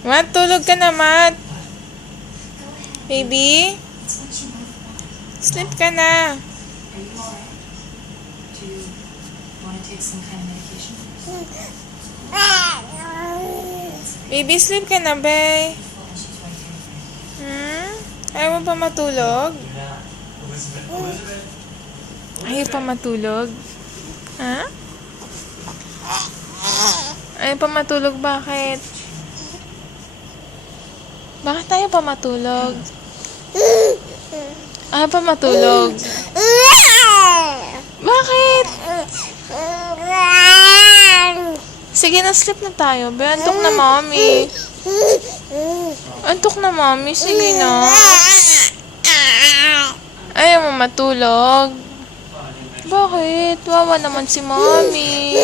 Mat, tulog ka na, Mat. Baby? Sleep ka na. Baby, sleep ka na, be. Ayaw mo pa matulog? Ayaw pa matulog? Ha? Ayaw pa matulog, bakit? Bakit tayo pa matulog? Ayaw pa matulog? Bakit? Sige na, sleep na tayo, be. Antok na, mommy. Antok na, mommy. Sige na. Ayaw mo matulog? Bakit? Wawa naman si mommy.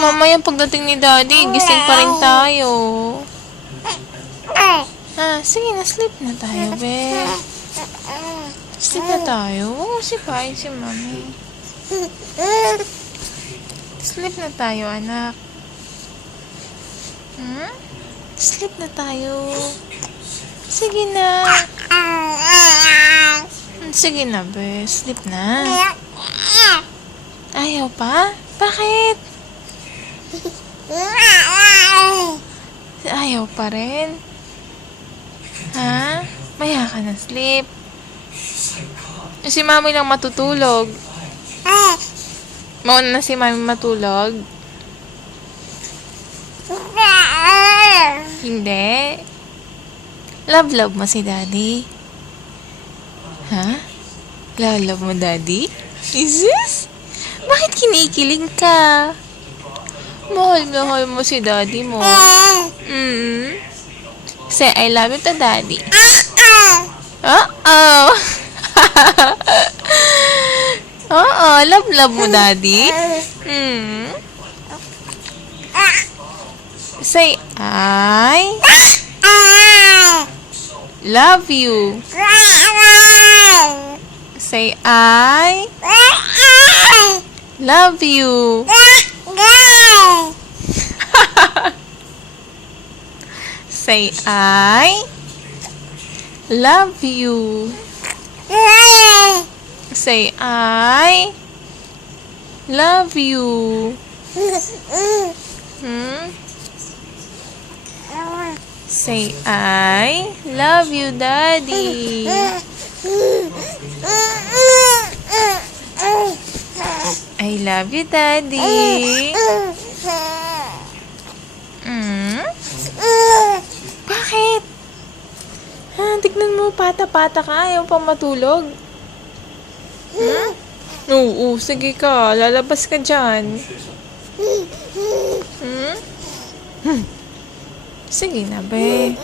Mamaya pagdating ni daddy, gising pa rin tayo. Sige na, sleep na tayo, be. Sleep na tayo. Huwag mo sipain si mommy. Sleep na tayo, anak. Sleep na tayo. Sige na. Sige na, be. Sleep na. Ayaw pa? Bakit? Ayaw pa rin? Ha? Maya ka na, sleep. Si mami lang matutulog. Mauna na si mami matulog? Hindi. Love mo si daddy? Ha? Love mo daddy? Is this? Bakit kinikilig ka? Mahal mo si daddy mo. Say, I love you to daddy. Uh-oh. Oo, love mo daddy. Say, I love you. Say, I love you. Say, I love you. Say, I love you. Say, I love you, daddy. I love you, daddy. Bakit? Tignan mo, pata-pata ka. Ayaw pa matulog. Oo, sige ka. Lalabas ka dyan. Sige na, be.